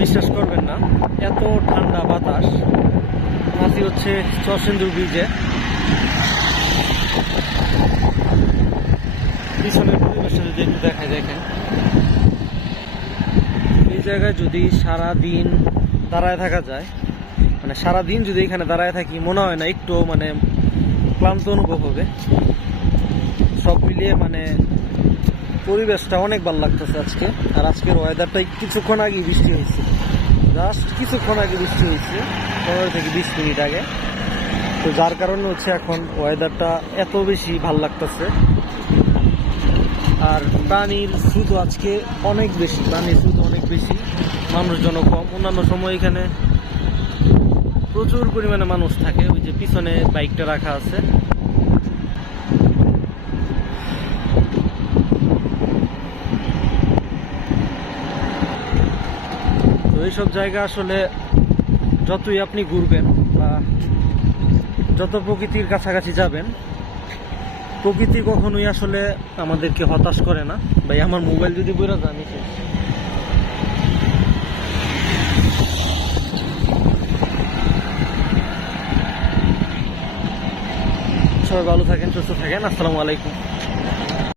বিশ্বাস করবেন না, এত ঠান্ডা বাতাস। আছি হচ্ছে চরসিন্দুর ব্রিজে, পিছনের পরিবেশটা যদি একটু দেখায়, দেখেন এই জায়গায় যদি সারা দিন দাঁড়ায় থাকা যায়, মানে সারাদিন যদি এখানে দাঁড়ায় থাকি, মনে হয় না একটু মানে ক্লান্ত অনুভব হবে। সব মিলিয়ে মানে পরিবেশটা অনেক ভালো লাগতেছে আজকে। আর আজকের ওয়েদারটা কিছুক্ষণ আগে বৃষ্টি হয়েছে, জাস্ট কিছুক্ষণ আগে বৃষ্টি হয়েছে, 15 থেকে 20 মিনিট আগে। তো যার কারণে হচ্ছে এখন ওয়েদারটা এত বেশি ভালো লাগতেছে। আর প্রাণীর স্রোত আজকে অনেক বেশি, প্রাণীর স্রোত অনেক বেশি, মানুষজনও কম। অন্যান্য সময় এখানে প্রচুর পরিমাণে মানুষ থাকে। ওই যে পিছনে বাইকটা রাখা আছে, তো এইসব জায়গা আসলে যতই আপনি ঘুরবেন বা যত প্রকৃতির কাছাকাছি যাবেন, প্রকৃতি কখনোই আসলে আমাদেরকে হতাশ করে না। ভাই আমার মোবাইল যদি বইরা জানি, সবাই ভালো থাকেন, সুস্থ থাকেন। আসসালামু আলাইকুম।